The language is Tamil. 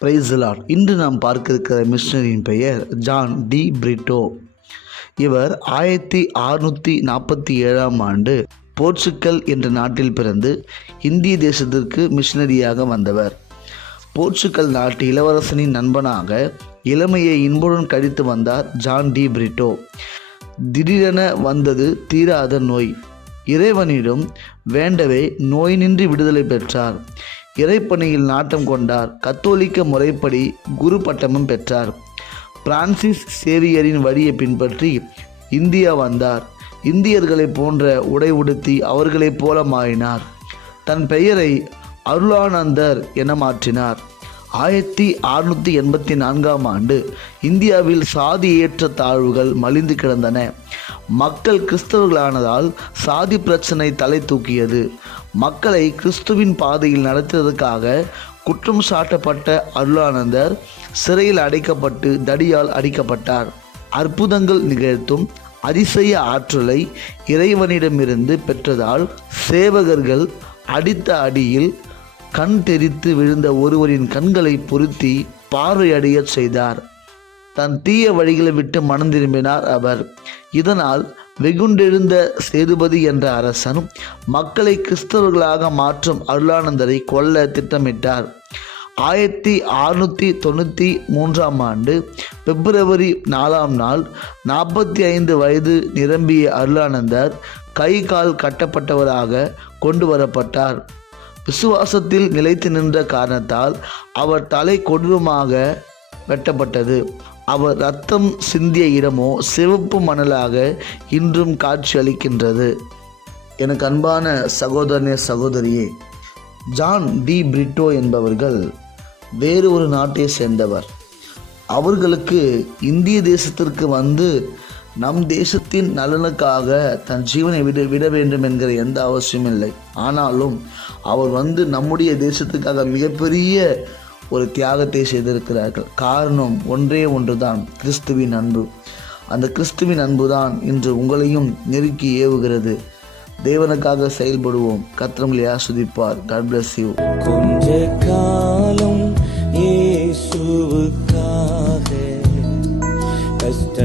Praise the Lord. இன்று நாம் பார்க்க இருக்கிற மிஷனரியின் பெயர் ஜான் டி பிரிட்டோ. இவர் 1647ஆம் ஆண்டு போர்ச்சுகல் என்ற நாட்டில் பிறந்து இந்திய தேசத்திற்கு மிஷனரியாக வந்தவர். போர்ச்சுகல் நாட்டு இளவரசனின் நண்பனாக இளமையை இன்புடன் கழித்து வந்தார் ஜான் டி பிரிட்டோ. திடீரென வந்தது தீராத நோய். இறைவனிடம் வேண்டவே நோய் நின்று விடுதலை பெற்றார். இறைப்பணியில் நாட்டம் கொண்டார். கத்தோலிக்க முறைப்படி குரு பட்டமும் பெற்றார். பிரான்சிஸ் சேவியரின் வழியை பின்பற்றி இந்தியா வந்தார். இந்தியர்களைப் போன்ற உடை உடுத்தி அவர்களைப் போல மாறினார். தன் பெயரை அருளானந்தர் என மாற்றினார். 1684ஆம் ஆண்டு இந்தியாவில் சாதி ஏற்ற தாழ்வுகள் மலிந்து கிடந்தன. மக்கள் கிறிஸ்தவர்களானதால் சாதி பிரச்சனை தலை தூக்கியது. மக்களை கிறிஸ்துவின் பாதையில் நடத்துவதற்காக குற்றம் சாட்டப்பட்ட அருளானந்தர் சிறையில் அடைக்கப்பட்டு தடியால் அடிக்கப்பட்டார். அற்புதங்கள் நிகழ்த்தும் அதிசய ஆற்றலை இறைவனிடமிருந்து பெற்றதால் சேவகர்கள் அடித்த அடியில் கண் தெரித்து விழுந்த ஒருவரின் கண்களை பொருத்தி பார்வையடைய செய்தார். தன் தீய வழிகளை விட்டு மனம் திரும்பினார் அவர். இதனால் வெகுண்டெழுந்த சேதுபதி என்ற அரசன் மக்களை கிறிஸ்தவர்களாக மாற்றும் அருளானந்தரை கொல்ல திட்டமிட்டார். 1693ஆம் ஆண்டு பிப்ரவரி 4ஆம் நாள் 45 வயது நிரம்பிய அருளானந்தர் கை கால் கட்டப்பட்டவராக கொண்டு வரப்பட்டார். விசுவாசத்தில் நிலைத்து நின்ற காரணத்தால் அவர் தலை கொடூரமாக வெட்டப்பட்டது. அவர் இரத்தம் சிந்திய இடமோ சிவப்பு மணலாக இன்றும் காட்சி அளிக்கின்றது. எனக்கு அன்பான சகோதரனே சகோதரியே, ஜான் டி பிரிட்டோ என்பவர்கள் வேறு ஒரு நாட்டை சேர்ந்தவர். அவர்களுக்கு இந்திய தேசத்திற்கு வந்து நம் தேசத்தின் நலனுக்காக தன் ஜீவனை விட வேண்டும் என்கிற எந்த அவசியமும் இல்லை. ஆனாலும் அவர் வந்து நம்முடைய தேசத்துக்காக மிகப்பெரிய ஒரு தியாகத்தை செய்திருக்கிறார்கள். காரணம் ஒன்றே ஒன்றுதான், கிறிஸ்துவின் அன்பு. அந்த கிறிஸ்துவின் அன்பு தான் இன்று உங்களையும் நெருக்கி ஏவுகிறது. தேவனுக்காக செயல்படுவோம். கர்த்தர் உங்களை ஆசீர்வதிப்பார். God bless you. கொஞ்ச காலம் இயேசுவுக்காக கஷ்ட